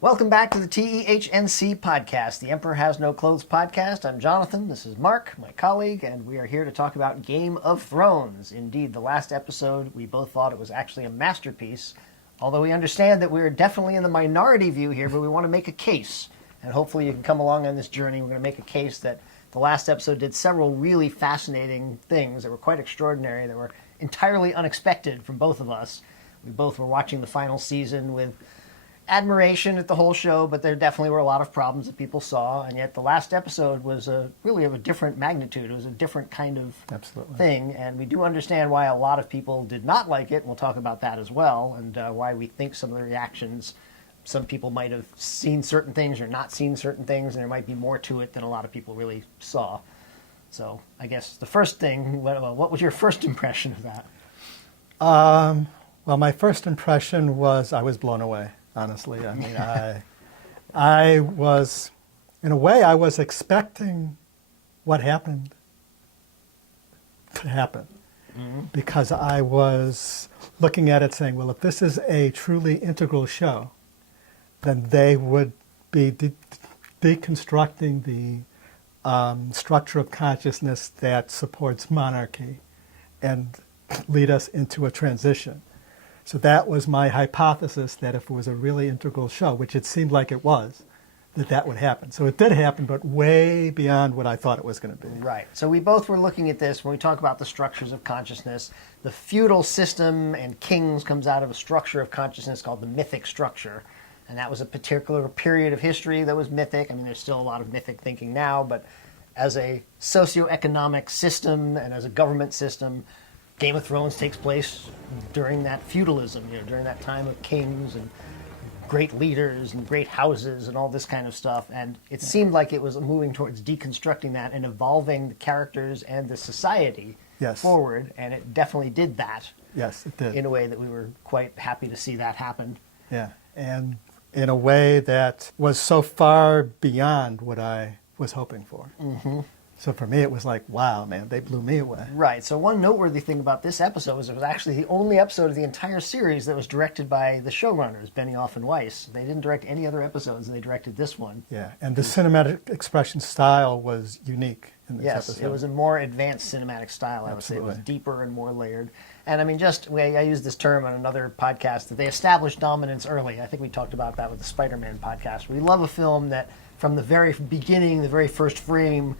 Welcome back to the TEHNC podcast, the Emperor Has No Clothes podcast. I'm Jonathan, this is Mark, my colleague, and we are here to talk about Game of Thrones. Indeed, the last episode, we both thought it was actually a masterpiece, although we understand that we're definitely in the minority view here, but we want to make a case. And hopefully you can come along on this journey. We're going to make a case that the last episode did several really fascinating things that were quite extraordinary, that were entirely unexpected from both of us. We both were watching the final season with admiration at the whole show, but there definitely were a lot of problems that people saw, and yet the last episode was really of a different magnitude. It was a different kind of thing, and we do understand why a lot of people did not like it, and we'll talk about that as well, and why we think some of the reactions, some people might have seen certain things or not seen certain things, and there might be more to it than a lot of people really saw. So I guess the first thing, what was your first impression of that? Well, my first impression was I was blown away. Honestly, I mean, I was, in a way, I was expecting what happened to happen, because I was looking at it saying, well, if this is a truly integral show, then they would be deconstructing the structure of consciousness that supports monarchy and lead us into a transition. So that was my hypothesis, that if it was a really integral show, which it seemed like it was, that would happen. So it did happen, but way beyond what I thought it was going to be. Right. So we both were looking at this when we talk about the structures of consciousness. The feudal system and kings comes out of a structure of consciousness called the Mythic structure. And that was a particular period of history that was mythic. I mean, there's still a lot of mythic thinking now, but as a socioeconomic system and as a government system, Game of Thrones takes place during that feudalism, during that time of kings and great leaders and great houses and all this kind of stuff. And it seemed like it was moving towards deconstructing that and evolving the characters and the society forward. And it definitely did that. Yes, it did. In a way that we were quite happy to see that happen. Yeah, and in a way that was so far beyond what I was hoping for. Mm-hmm. So for me, it was like, wow, man, they blew me away. Right. So one noteworthy thing about this episode was it was actually the only episode of the entire series that was directed by the showrunners, Benioff and Weiss. They didn't direct any other episodes, and they directed this one. Yeah, and the cinematic expression style was unique in this episode. Yes, it was a more advanced cinematic style, I would say. It was deeper and more layered. And I mean, I used this term on another podcast, that they established dominance early. I think we talked about that with the Spider-Man podcast. We love a film that from the very beginning, the very first frame,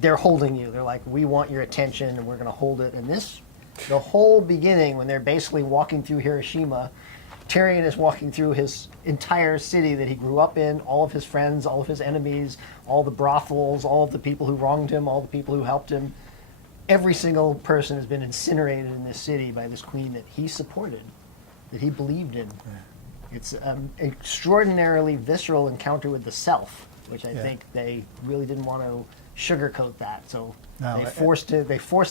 they're holding you. They're like, we want your attention, and we're going to hold it. And this, the whole beginning, when they're basically walking through Hiroshima, Tyrion is walking through his entire city that he grew up in, all of his friends, all of his enemies, all the brothels, all of the people who wronged him, all the people who helped him. Every single person has been incinerated in this city by this queen that he supported, that he believed in. Yeah. It's an extraordinarily visceral encounter with the self, which I think they really didn't want to sugarcoat that. So they forced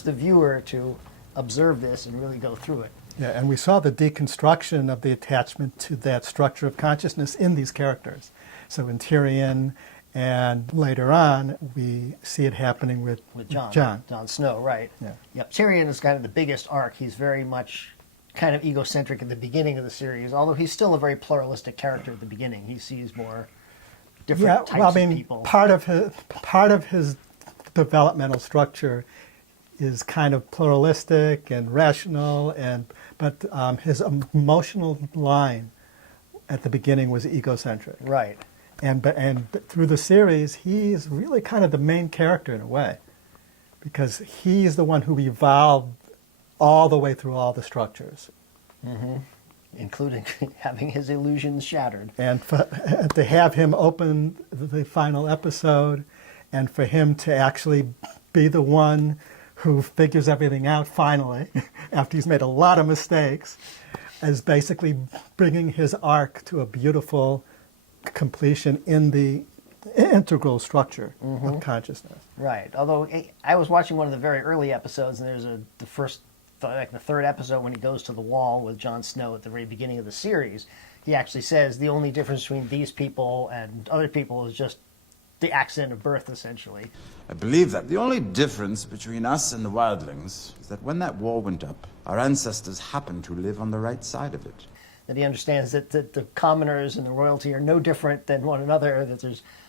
the viewer to observe this and really go through it. Yeah, and we saw the deconstruction of the attachment to that structure of consciousness in these characters. So in Tyrion, and later on, we see it happening with Jon Snow, right. Yeah. Yep. Tyrion is kind of the biggest arc. He's very much kind of egocentric at the beginning of the series, although he's still a very pluralistic character at the beginning. He sees more different types of people. Part of his developmental structure is kind of pluralistic and rational, but his emotional line at the beginning was egocentric. Right. And through the series, he's really kind of the main character in a way, because he's the one who evolved all the way through all the structures. Mm-hmm. Including having his illusions shattered. And to have him open the final episode, and for him to actually be the one who figures everything out finally, after he's made a lot of mistakes, is basically bringing his arc to a beautiful completion in the integral structure of consciousness. Right. Although I was watching one of the very early episodes, and there's the third episode when he goes to the wall with Jon Snow at the very beginning of the series. He actually says the only difference between these people and other people is just the accident of birth, essentially. I believe that the only difference between us and the wildlings is that when that war went up, our ancestors happened to live on the right side of it. that he understands that the commoners and the royalty are no different than one another.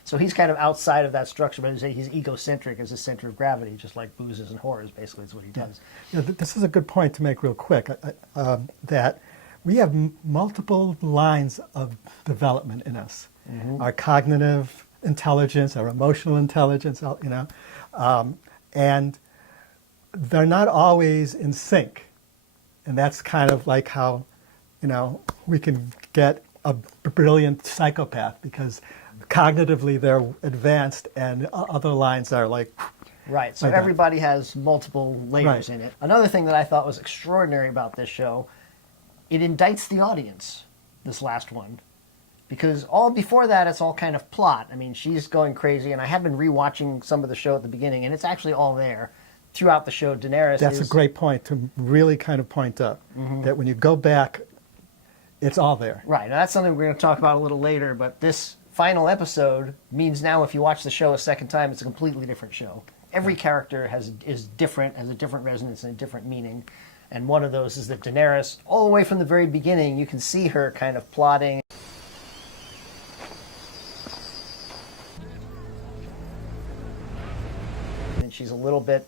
So he's kind of outside of that structure, but he's egocentric as a center of gravity, just like boozes and whores, basically, is what he does. Yeah, this is a good point to make real quick, that we have multiple lines of development in us. Mm-hmm. Our cognitive intelligence, our emotional intelligence, and they're not always in sync. And that's kind of like how, we can get a brilliant psychopath because cognitively they're advanced and other lines are like... Right, so like everybody has multiple layers in it. Another thing that I thought was extraordinary about this show, it indicts the audience, this last one. Because all before that, it's all kind of plot. I mean, she's going crazy, and I have been rewatching some of the show at the beginning, and it's actually all there throughout the show. Daenerys That's a great point to really kind of point up, that when you go back, it's all there. Right, now that's something we're going to talk about a little later, but this final episode means now if you watch the show a second time, it's a completely different show. Every character is different, has a different resonance and a different meaning. And one of those is that Daenerys, all the way from the very beginning, you can see her kind of plotting. And she's a little bit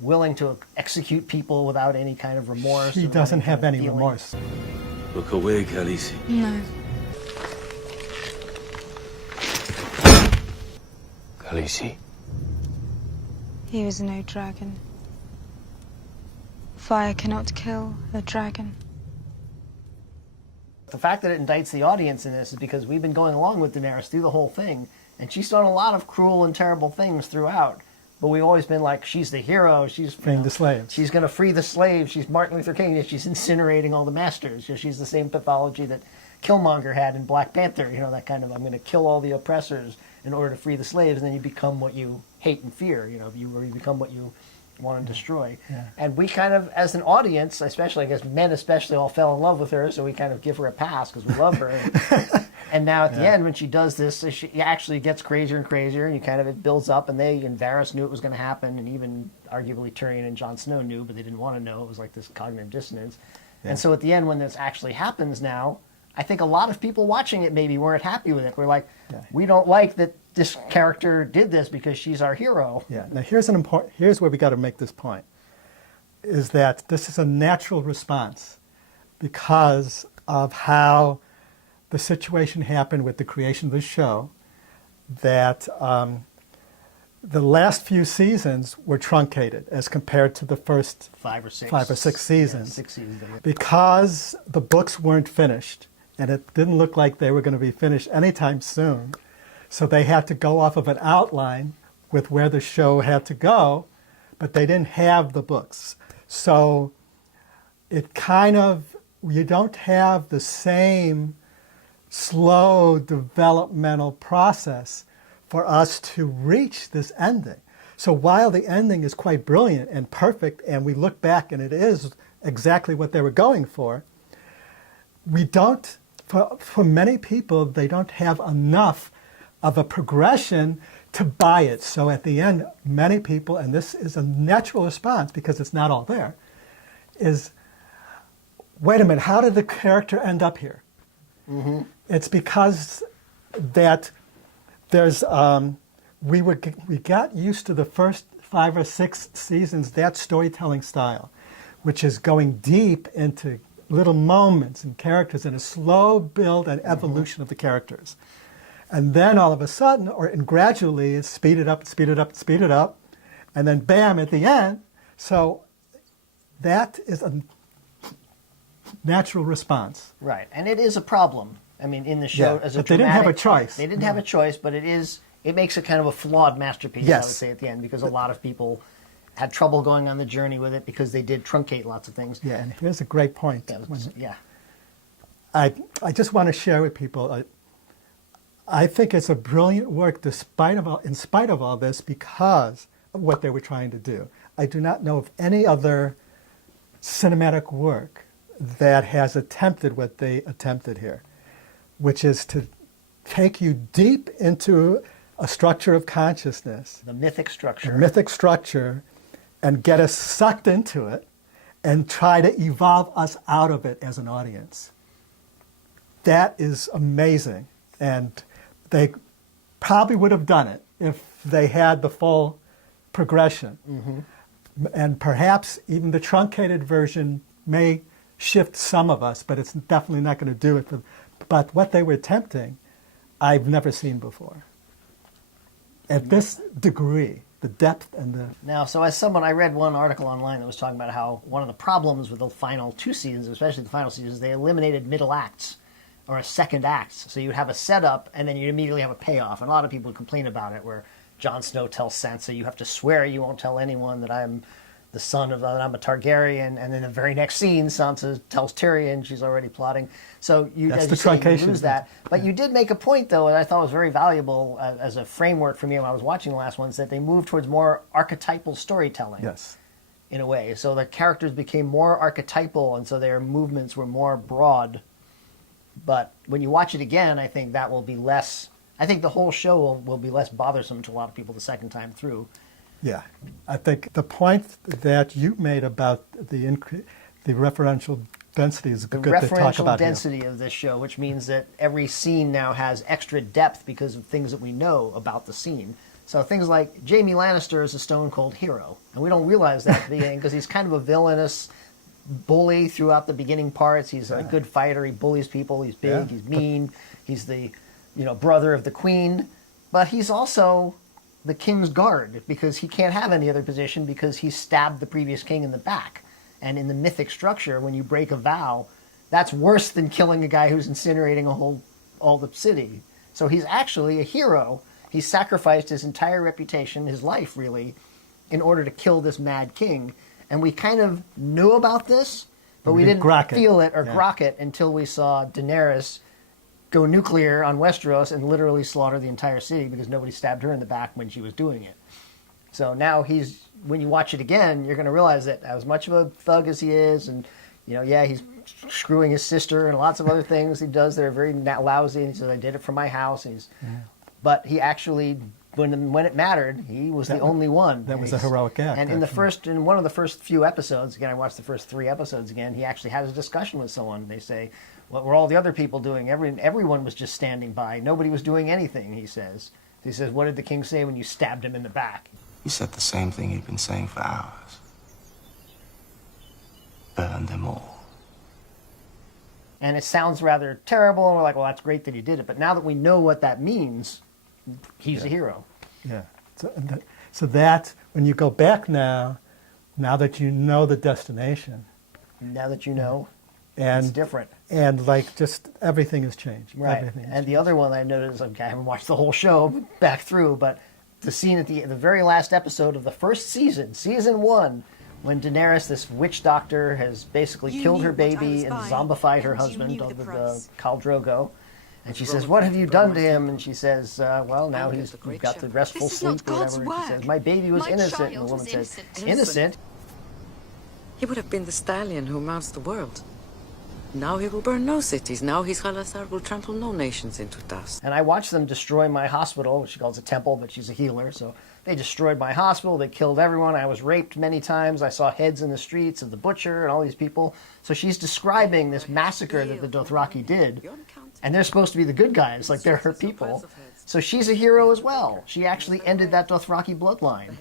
willing to execute people without any kind of remorse. She doesn't have any remorse. Look away, Khaleesi. No. Khaleesi? He was no dragon. Fire cannot kill a dragon. The fact that it indicts the audience in this is because we've been going along with Daenerys through the whole thing, and she's done a lot of cruel and terrible things throughout. But we've always been like, she's the hero. She's freeing the slaves. She's going to free the slaves. She's Martin Luther King. She's incinerating all the masters. She's the same pathology that Killmonger had in Black Panther. That kind of, I'm going to kill all the oppressors in order to free the slaves, and then you become what you hate and fear. You become what you want to destroy. Yeah. And we kind of, as an audience, especially, I guess men especially, all fell in love with her, so we kind of give her a pass because we love her. And now at the end, when she does this, she actually gets crazier and crazier, and it builds up, and Varys knew it was going to happen, and even arguably Tyrion and Jon Snow knew, but they didn't want to know. It was like this cognitive dissonance. Yeah. And so at the end, when this actually happens now, I think a lot of people watching it maybe weren't happy with it. We're like, we don't like that this character did this because she's our hero. Yeah. Now here's where we got to make this point, is that this is a natural response because of how the situation happened with the creation of the show, that the last few seasons were truncated as compared to the first 5 or 6 seasons. Yeah, 6 seasons. Because the books weren't finished, and it didn't look like they were going to be finished anytime soon. So they had to go off of an outline with where the show had to go, but they didn't have the books. So it you don't have the same slow developmental process for us to reach this ending. So while the ending is quite brilliant and perfect, and we look back and it is exactly what they were going for, we don't, for many people, they don't have enough of a progression to buy it. So at the end, many people, and this is a natural response because it's not all there, is, wait a minute, how did the character end up here? Mm-hmm. It's because that there's we got used to the first 5 or 6 seasons, that storytelling style, which is going deep into little moments and characters and a slow build and evolution of the characters. And then all of a sudden, and gradually, it's speed it up, and then bam, at the end. So that is a natural response. Right, and it is a problem. I mean, in the show, as a but they didn't have a choice. They didn't have a choice, but it makes it kind of a flawed masterpiece, yes. I would say, at the end, because a lot of people had trouble going on the journey with it because they did truncate lots of things. Yeah, and here's a great point. Yeah. I just want to share with people, I think it's a brilliant work in spite of all this because of what they were trying to do. I do not know of any other cinematic work that has attempted what they attempted here, which is to take you deep into a structure of consciousness. The mythic structure. The mythic structure, and get us sucked into it and try to evolve us out of it as an audience. that is amazing. And they probably would have done it if they had the full progression. And perhaps even the truncated version may shift some of us, but it's definitely not going to do it. But what they were attempting, I've never seen before. At this degree, the depth and the... Now, so as someone, I read one article online that was talking about how one of the problems with the final 2 seasons, especially the final season, is they eliminated middle acts or a second act. So you'd have a setup and then you immediately have a payoff. And a lot of people complain about it, where Jon Snow tells Sansa, you have to swear you won't tell anyone that I'm the son of, that I'm a Targaryen. And then the very next scene, Sansa tells Tyrion she's already plotting. So you, That's as the you say, you truncation. lose that. But you did make a point, though, that I thought was very valuable as a framework for me when I was watching the last ones, that they moved towards more archetypal storytelling. Yes. In a way. So the characters became more archetypal, and so their movements were more broad. But when you watch it again, I think that will be less... I think the whole show will be less bothersome to a lot of people the second time through. Yeah. I think the point that you made about the referential density is good to talk Referential about density of this show, which means that every scene now has extra depth because of things that we know about the scene. So things like Jaime Lannister is a stone-cold hero, and we don't realize that at the beginning because he's kind of a villainous bully throughout the beginning parts. He's a good fighter. He bullies people. He's big. He's mean. He's the brother of the queen, but he's also the king's guard because he can't have any other position because he stabbed the previous king in the back. And in the mythic structure, when you break a vow, that's worse than killing a guy who's incinerating all the city. So he's actually a hero. He sacrificed his entire reputation, his life really, in order to kill this mad king. And we kind of knew about this, but we didn't feel it or grok it until we saw Daenerys go nuclear on Westeros and literally slaughter the entire city because nobody stabbed her in the back when she was doing it. So now when you watch it again, you're going to realize that as much of a thug as he is, and he's screwing his sister and lots of other things he does that are very lousy, and he says, I did it for my house. But he actually, when it mattered, he was the only one. That was a heroic act. And in one of the first few episodes, again, I watched the first 3 episodes again, he actually has a discussion with someone. They say, what were all the other people doing? Everyone was just standing by. Nobody was doing anything, he says. He says, what did the king say when you stabbed him in the back? He said the same thing he'd been saying for hours. Burn them all. And it sounds rather terrible, and we're like, well, that's great that he did it. But now that we know what that means, he's a hero. Yeah. So that, when you go back now that you know the destination. Now that you know, and it's different. And just everything has changed. Right. And the other one I noticed, I haven't watched the whole show back through, but the scene at the very last episode of the first season, season 1, when Daenerys, this witch doctor, has basically killed her baby and zombified her husband, the Khal Drogo. And she says, what have you done to him? And she says, well, now he's got the restful sleep or whatever. And she says, my baby was innocent. And the woman says, innocent? He would have been the stallion who mounts the world. Now he will burn no cities. Now his Khalasar will trample no nations into dust. And I watched them destroy my hospital, which she calls a temple, but she's a healer. So they destroyed my hospital. They killed everyone. I was raped many times. I saw heads in the streets of the butcher and all these people. So she's describing this massacre that the Dothraki did. And they're supposed to be the good guys, like they're her people. So she's a hero as well. She actually ended that Dothraki bloodline.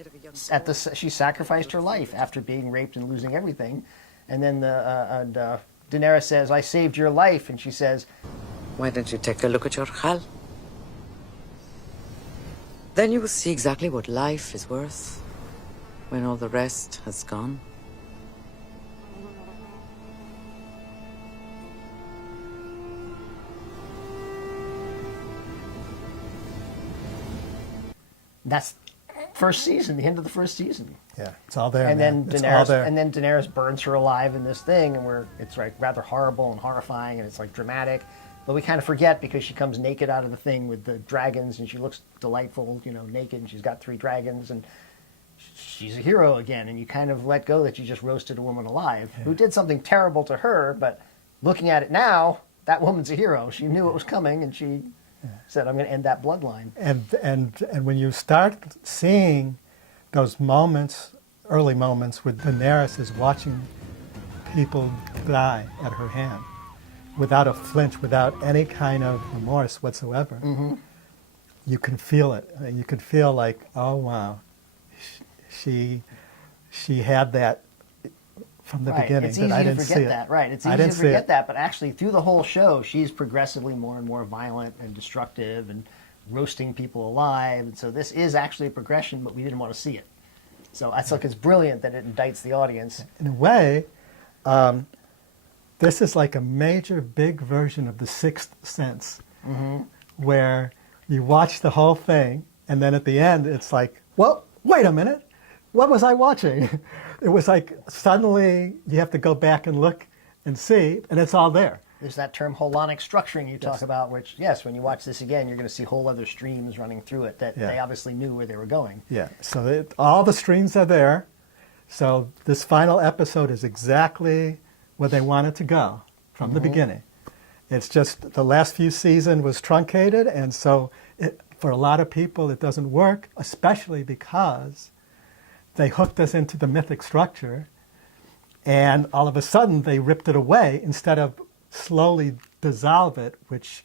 She sacrificed her life after being raped and losing everything. And then Daenerys says, I saved your life. And she says, why don't you take a look at your Khal? Then you will see exactly what life is worth when all the rest has gone. that's first season, the end of the first season. Yeah, it's all there. And man. then Daenerys burns her alive in this thing, and it's like rather horrible and horrifying, and it's like dramatic. But we kind of forget because she comes naked out of the thing with the dragons, and she looks delightful, naked, and she's got 3 dragons, and she's a hero again. And you kind of let go that you just roasted a woman alive who did something terrible to her. But looking at it now, that woman's a hero. She knew it was coming, and she said, I'm going to end that bloodline. And when you start seeing those moments, early moments, with Daenerys is watching people die at her hand, without a flinch, without any kind of remorse whatsoever. You can feel it. You can feel like, oh wow, she had that from the beginning. It's that easy I to didn't forget see that. it. Right. It's I easy to didn't see forget it. that, but actually through the whole show, she's progressively more and more violent and destructive and roasting people alive. And so this is actually a progression, but we didn't want to see it. So I think it's brilliant that it indicts the audience. In a way, this is like a major, big version of The Sixth Sense, where you watch the whole thing, and then at the end, it's like, well, wait a minute, what was I watching? It was like suddenly you have to go back and look and see, and it's all there. There's that term holonic structuring you talk about, which, yes, when you watch this again, you're going to see whole other streams running through it that they obviously knew where they were going. Yeah, so all the streams are there. So this final episode is exactly where they wanted to go from the beginning. It's just the last few seasons was truncated, and so for a lot of people it doesn't work, especially because they hooked us into the mythic structure, and all of a sudden they ripped it away instead of slowly dissolve it, which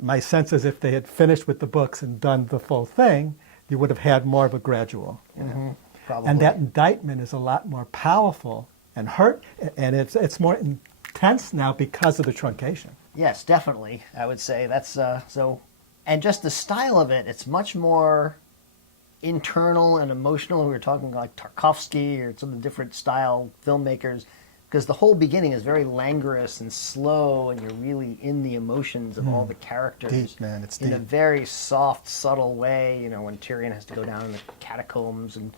my sense is if they had finished with the books and done the full thing, you would have had more of a gradual. You know? Probably. And that indictment is a lot more powerful and hurt, and it's more intense now because of the truncation. Yes, definitely. I would say that's so. And just the style of it, it's much more internal and emotional. We were talking like Tarkovsky or some of the different style filmmakers, because the whole beginning is very languorous and slow, and you're really in the emotions of all the characters. Deep, man, it's in deep. a very soft, subtle way. You know, when Tyrion has to go down in the catacombs and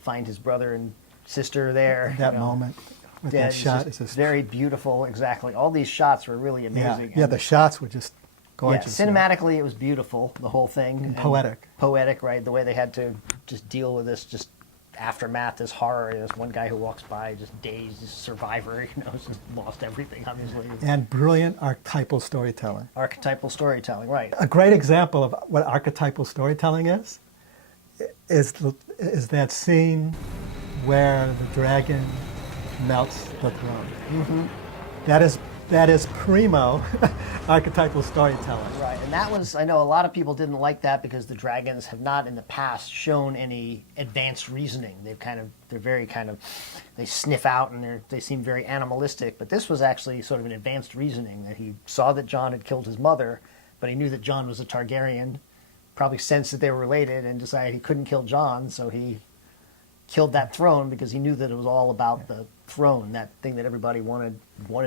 find his brother and sister there. That you know. moment with Yeah, that it's shot just is just very beautiful. Exactly, all these shots were really amazing. yeah. The shots were just gorgeous. Yeah, cinematically, it was beautiful, the whole thing. And poetic. Poetic, right? The way they had to just deal with this just aftermath, this horror. There's one guy who walks by, just dazed, just survivor, you know, just lost everything, obviously. And brilliant archetypal storytelling. Archetypal storytelling, right. A great example of what archetypal storytelling is that scene where the dragon melts the throne. That is primo archetypal storytelling. Right, and that was, I know a lot of people didn't like that because the dragons have not in the past shown any advanced reasoning. They sniff out and they seem very animalistic, but this was actually sort of an advanced reasoning that he saw that Jon had killed his mother, but he knew that Jon was a Targaryen, probably sensed that they were related and decided he couldn't kill Jon, so he killed that throne because he knew that it was all about the throne, that thing that everybody wanted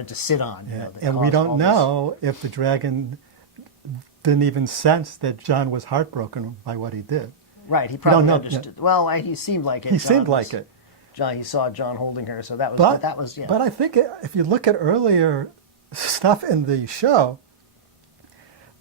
to sit on. You know, that And we caused all don't this. know if the dragon didn't even sense that Jon was heartbroken by what he did. Right, he probably know, understood. Well, he seemed like it. He seemed like it. He saw Jon holding her, so that was. But Yeah. but I think if you look at earlier stuff in the show,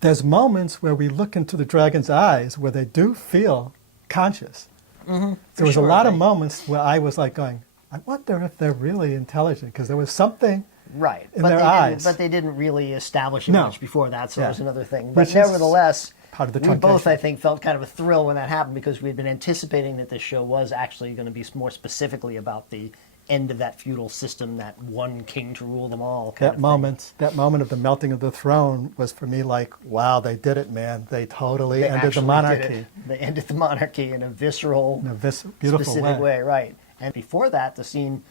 there's moments where we look into the dragon's eyes where they do feel conscious. There was a lot of moments where I was like going, I wonder if they're really intelligent, because there was something Right, in but their they eyes. Didn't, but they didn't really establish it No. much before that, so Yeah. that was another thing. Which But is nevertheless, part of the we both, truncation. I think, felt kind of a thrill when that happened because we had been anticipating that this show was actually going to be more specifically about the end of that feudal system, that one king to rule them all. That moment of the melting of the throne was for me like, wow, they did it, man. They totally They ended the actually did monarchy it. They ended the monarchy in a visceral, in a beautiful specific way, right? And before that, the scene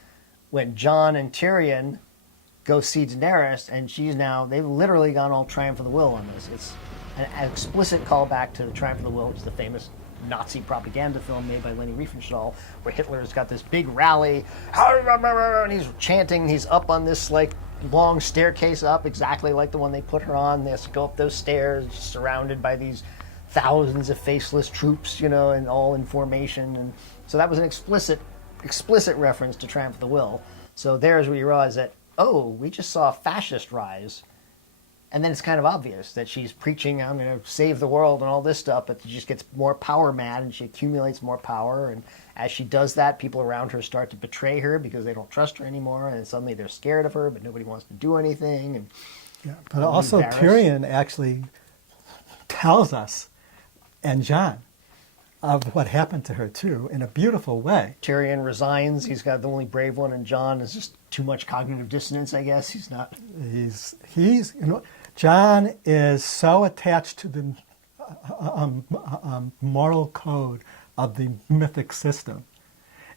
when Jon and Tyrion go see Daenerys, and they've literally gone all Triumph of the Will on this. It's an explicit callback to the Triumph of the Will, which is the famous Nazi propaganda film made by Leni Riefenstahl, where Hitler's got this big rally, and he's chanting, he's up on this like long staircase up, exactly like the one they put her on. They have to go up those stairs, surrounded by these thousands of faceless troops, you know, and all in formation. And so that was an explicit reference to Triumph of the Will. So there's where you realize that, oh, we just saw a fascist rise. And then it's kind of obvious that she's preaching, I'm going to save the world and all this stuff, but she just gets more power mad and she accumulates more power. And as she does that, people around her start to betray her because they don't trust her anymore. And suddenly they're scared of her, but nobody wants to do anything. And But also embarrassed. Tyrion actually tells us, and Jon, of what happened to her too, in a beautiful way. Tyrion resigns. He's got the only brave one, and Jon is just too much cognitive dissonance, I guess. He's not. Jon is so attached to the moral code of the mythic system.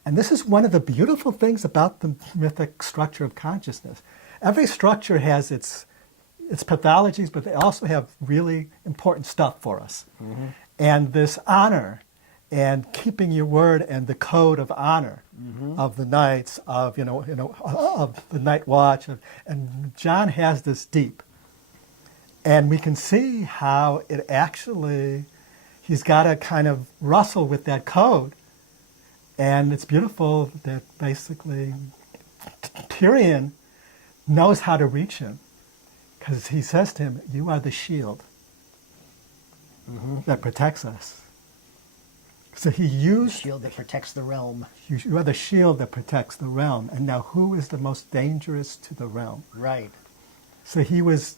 And this is one of the beautiful things about the mythic structure of consciousness. Every structure has its pathologies, but they also have really important stuff for us. Mm-hmm. And this honor and keeping your word and the code of honor of the knights, of the night watch, and Jon has this deep. And we can see how it actually, he's got to kind of wrestle with that code. And it's beautiful that basically Tyrion knows how to reach him, because he says to him, you are the shield that protects us. So he used... The shield that protects the realm. You are the shield that protects the realm. And now who is the most dangerous to the realm? Right. So he was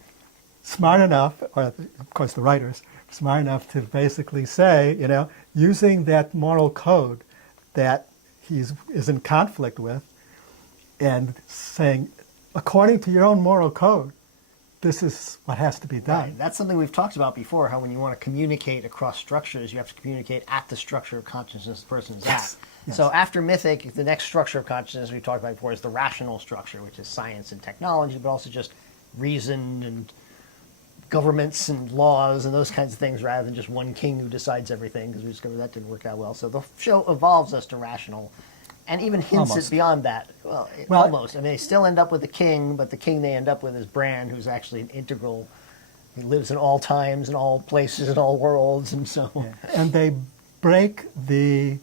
smart enough, or of course the writers, smart enough to basically say, using that moral code that he is in conflict with, and saying, according to your own moral code, this is what has to be done. Right. That's something we've talked about before, how when you want to communicate across structures, you have to communicate at the structure of consciousness the person is at. Yes. So after Mythic, the next structure of consciousness we've talked about before is the rational structure, which is science and technology, but also just reason and governments and laws and those kinds of things, rather than just one king who decides everything, because we discovered that didn't work out well. So the show evolves us to rational, and even hints it beyond that. Well, almost. I mean, they still end up with a king, but the king they end up with is Bran, who's actually an integral. He lives in all times and all places and all worlds, and so. Yeah. And they break the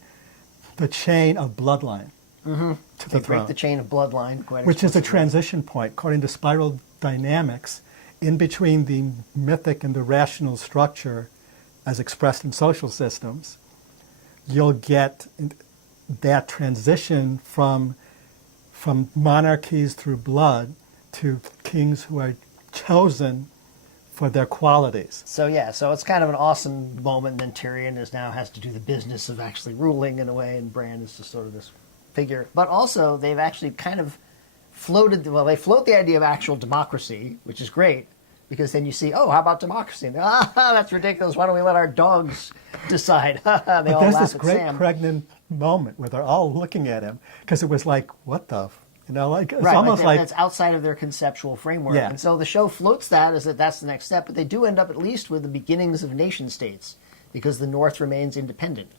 chain of bloodline to the They throne, break the chain of bloodline, quite which is a explicitly. transition point, according to spiral dynamics, in between the mythic and the rational structure, as expressed in social systems. You'll get that transition from monarchies through blood to kings who are chosen for their qualities. So it's kind of an awesome moment. And then Tyrion has to do the business of actually ruling in a way, and Bran is just sort of this figure. But also, they've actually kind of they float the idea of actual democracy, which is great, because then you see, how about democracy? And that's ridiculous. Why don't we let our dogs decide? They but all there's laugh this at great Sam. pregnant moment where they're all looking at him, because it was like, what the, it's Right, almost like that's outside of their conceptual framework. Yeah. And so the show floats that as that's the next step, but they do end up at least with the beginnings of nation states, because the North remains independent.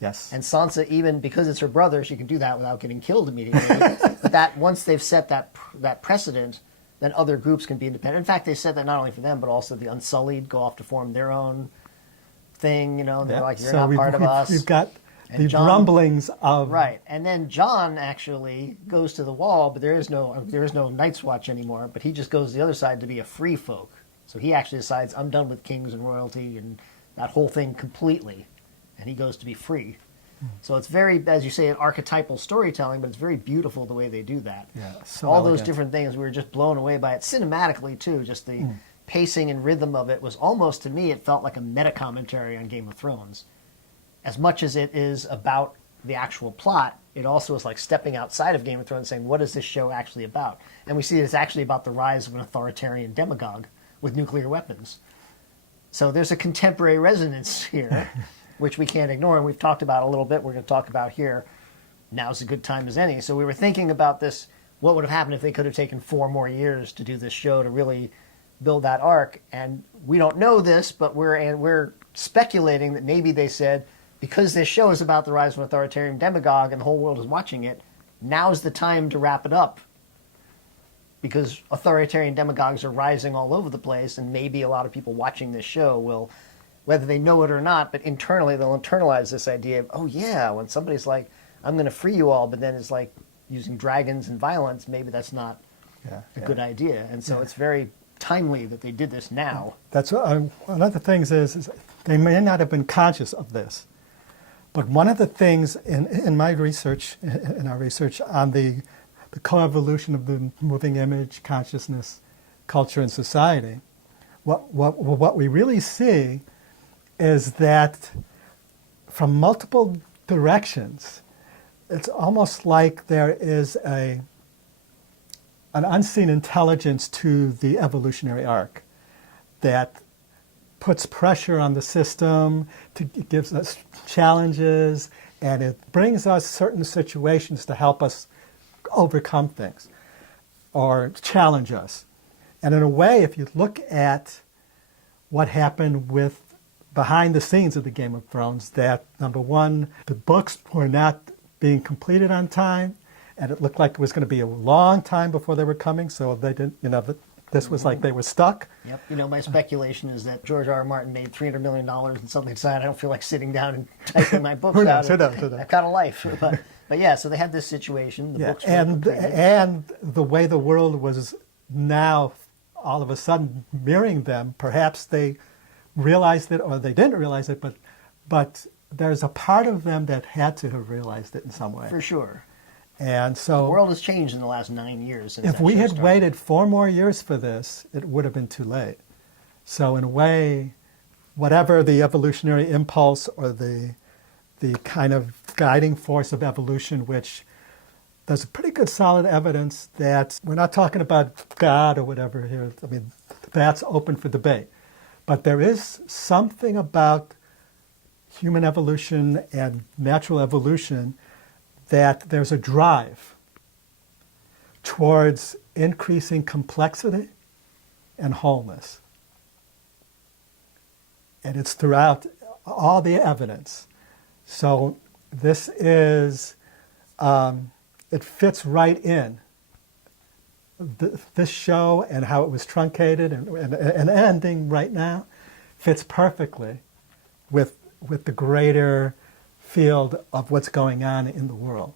yes, And Sansa, even because it's her brother, she can do that without getting killed immediately. But that once they've set that precedent, then other groups can be independent. In fact, they said that not only for them, but also the Unsullied go off to form their own thing. They're like, you're not part of us. We've got And the Jon- rumblings of Right, and then Jon actually goes to the wall, but there is no Night's Watch anymore. But he just goes to the other side to be a free folk. So he actually decides, I'm done with kings and royalty and that whole thing completely, and he goes to be free. So it's very, as you say, an archetypal storytelling, but it's very beautiful the way they do that. Yeah, so all those elegant. different things, we were just blown away by it cinematically too. Just the pacing and rhythm of it was almost, to me, it felt like a meta commentary on Game of Thrones. As much as it is about the actual plot, it also is like stepping outside of Game of Thrones, saying, what is this show actually about? And we see it's actually about the rise of an authoritarian demagogue with nuclear weapons. So there's a contemporary resonance here, which we can't ignore, and we've talked about a little bit. We're going to talk about here. Now's a good time as any. So we were thinking about this, what would have happened if they could have taken 4 more years to do this show to really build that arc. And we don't know this, but we're speculating that maybe they said, because this show is about the rise of an authoritarian demagogue and the whole world is watching it, now's the time to wrap it up. Because authoritarian demagogues are rising all over the place, and maybe a lot of people watching this show will, whether they know it or not, but internally they'll internalize this idea of, oh yeah, when somebody's like, I'm going to free you all, but then it's like using dragons and violence, maybe that's not a good idea. And so it's very timely that they did this now. That's one of the things is they may not have been conscious of this, but one of the things in my research, in our research on the coevolution of the moving image, consciousness, culture, and society, what we really see is that from multiple directions. It's almost like there is an unseen intelligence to the evolutionary arc that puts pressure on the system, it gives us challenges, and it brings us certain situations to help us overcome things or challenge us. And in a way, if you look at what happened with behind the scenes of the Game of Thrones, that number one, the books were not being completed on time, and it looked like it was going to be a long time before they were coming, so they didn't, this was like they were stuck. Yep. My speculation is that George R. R. Martin made $300 million and something decided I don't feel like sitting down and typing my books out. Who knows? I've got a life. But yeah, so they had this situation. The books were completed. And the way the world was now all of a sudden mirroring them, perhaps they realized it or they didn't realize it, but there's a part of them that had to have realized it in some way. For sure. And so The world has changed in the last 9 years since if that we show had started. waited 4 more years for this, it would have been too late. So in a way, whatever the evolutionary impulse or the kind of guiding force of evolution, which there's pretty good solid evidence that we're not talking about God or whatever here. I mean, that's open for debate. But there is something about human evolution and natural evolution that there's a drive towards increasing complexity and wholeness. And it's throughout all the evidence. So this is, it fits right in. This show and how it was truncated and ending right now fits perfectly with the greater field of what's going on in the world.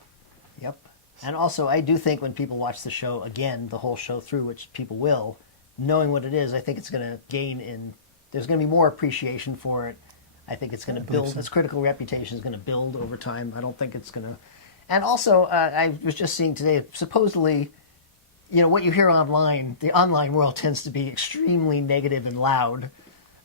Yep. And also, I do think when people watch the show again, the whole show through, which people will, knowing what it is, I think it's going to gain in. There's going to be more appreciation for it. I think it's going to build. Its critical reputation is going to build over time. I don't think it's going to. And also, I was just seeing today, supposedly, what you hear online, the online world tends to be extremely negative and loud.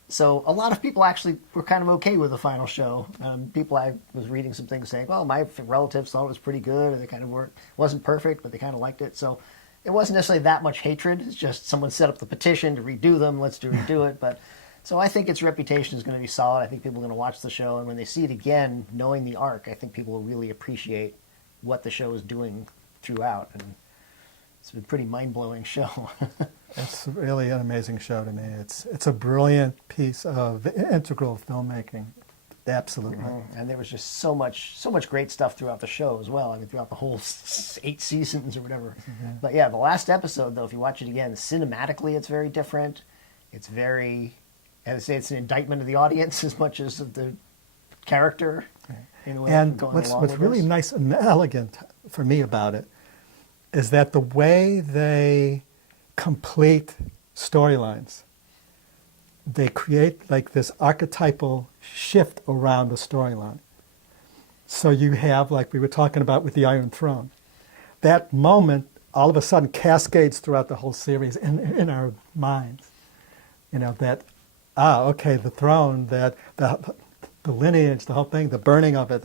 So a lot of people actually were kind of okay with the final show. I was reading some things saying, well, my relatives thought it was pretty good, and they kind of wasn't perfect, but they kind of liked it. So it wasn't necessarily that much hatred. It's just someone set up the petition to redo them. Let's redo it. But so I think its reputation is going to be solid. I think people are going to watch the show, and when they see it again, knowing the arc, I think people will really appreciate what the show is doing throughout. And it's a pretty mind-blowing show. It's really an amazing show to me. It's a brilliant piece of integral filmmaking. Absolutely. Mm-hmm. And there was just so much great stuff throughout the show as well. I mean, throughout the whole 8 seasons or whatever. Mm-hmm. But yeah, the last episode, though, if you watch it again, cinematically it's very different. It's very, I would say it's an indictment of the audience as much as of the character. In a way, and what's really nice and elegant for me about it is that the way they complete storylines, they create like this archetypal shift around the storyline. So you have, like we were talking about with the Iron Throne, that moment all of a sudden cascades throughout the whole series in our minds. That, okay, the throne, that the lineage, the whole thing, the burning of it,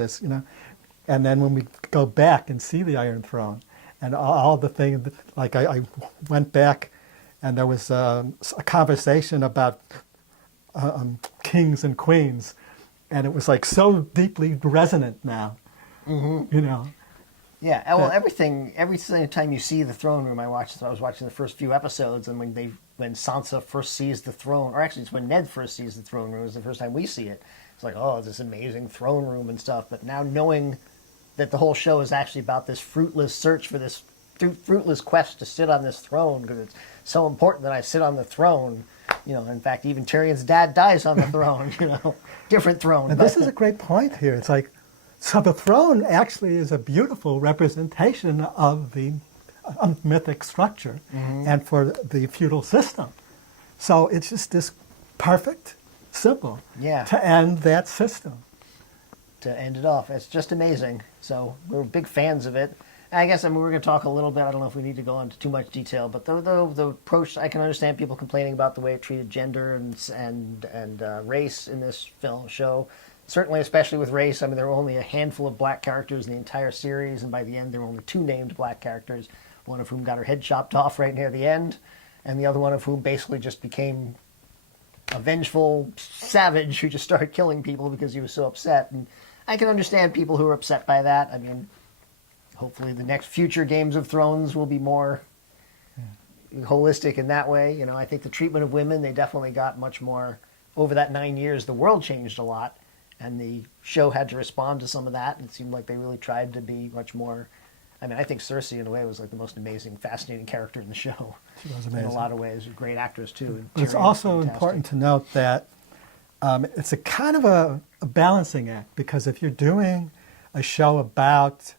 and then when we go back and see the Iron Throne, and all the things, like I went back and there was a conversation about kings and queens, and it was like so deeply resonant now, Yeah, well, every time you see the throne room, I was watching the first few episodes, and when Sansa first sees the throne, or actually it's when Ned first sees the throne room, it's the first time we see it. It's like, oh, it's this amazing throne room and stuff. But now knowing that the whole show is actually about this fruitless search for this fruitless quest to sit on this throne, because it's so important that I sit on the throne. In fact, even Tyrion's dad dies on the throne. Different throne. And this is a great point here. It's like, so the throne actually is a beautiful representation of the mythic structure and for the feudal system. So it's just this perfect symbol to end that system. To end it off. It's just amazing. So we're big fans of it. I guess we're going to talk a little bit. I don't know if we need to go into too much detail, but the approach, I can understand people complaining about the way it treated gender and race in this show. certainly, especially with race. I mean, there were only a handful of black characters in the entire series, and by the end, there were only 2 named black characters, one of whom got her head chopped off right near the end, and the other one of whom basically just became a vengeful savage who just started killing people because he was so upset. And I can understand people who are upset by that. I mean, hopefully the next future Games of Thrones will be more holistic in that way. You know, I think the treatment of women, they definitely got much more. Over that 9 years, the world changed a lot, and the show had to respond to some of that, and it seemed like they really tried to be much more. I mean, I think Cersei, in a way, was like the most amazing, fascinating character in the show. She was In amazing. a lot of ways. A great actress, too. And But it's Tyrion was also fantastic. important to note that it's a kind of a balancing act, because if you're doing a show about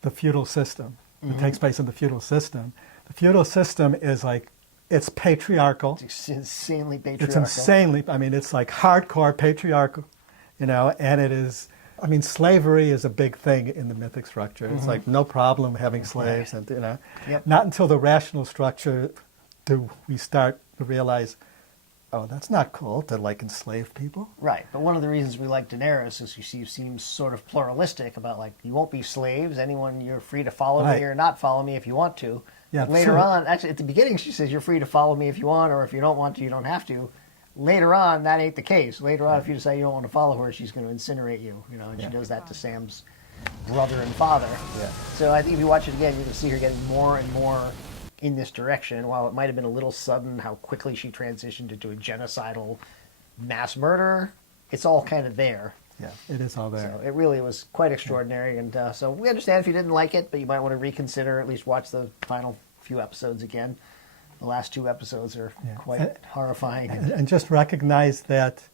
the feudal system, it takes place in the feudal system is like, it's patriarchal. It's insanely patriarchal. It's insanely, I mean, it's like hardcore patriarchal, you know, and it is, I mean, slavery is a big thing in the mythic structure. It's like no problem having slaves, and, you know, Yep. not until the rational structure do we start to realize, oh, that's not cool to, like, enslave people. Right, but one of the reasons we like Daenerys is she seems sort of pluralistic about, like, you won't be slaves. Anyone, you're free to follow Right. me or not follow me if you want to. Yeah, Later sure. on, actually, at the beginning, she says, you're free to follow me if you want, or if you don't want to, you don't have to. Later on, that ain't the case. Later on, if you decide you don't want to follow her, she's going to incinerate you, you know, and she does that to Sam's brother and father. Yeah. So I think if you watch it again, you can see her getting more and more in this direction. While it might have been a little sudden how quickly she transitioned into a genocidal mass murder, it's all kind of there. Yeah, it is all there. So it really was quite extraordinary, and so we understand if you didn't like it, but you might want to reconsider, at least watch the final few episodes again. The last 2 episodes are Yeah. quite horrifying. And just recognize that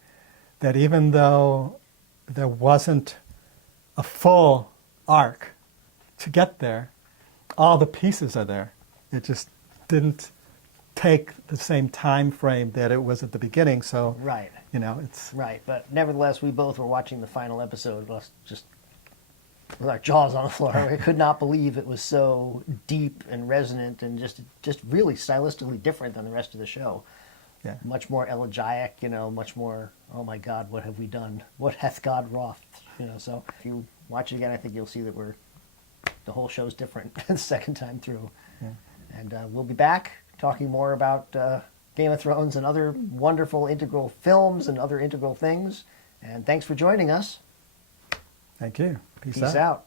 even though there wasn't a full arc to get there, all the pieces are there. It just didn't take the same time frame that it was at the beginning. So, Right, you know, it's right. But nevertheless, we both were watching the final episode just with our jaws on the floor. I could not believe it was so deep and resonant and just really stylistically different than the rest of the show. yeah. Much more elegiac, you know, much more, oh my God, what have we done? What hath God wrought? You know, so if you watch it again, I think you'll see that the whole show's different the second time through. Yeah. And we'll be back talking more about Game of Thrones and other wonderful integral films and other integral things. And thanks for joining us. Thank you. Peace Peace out.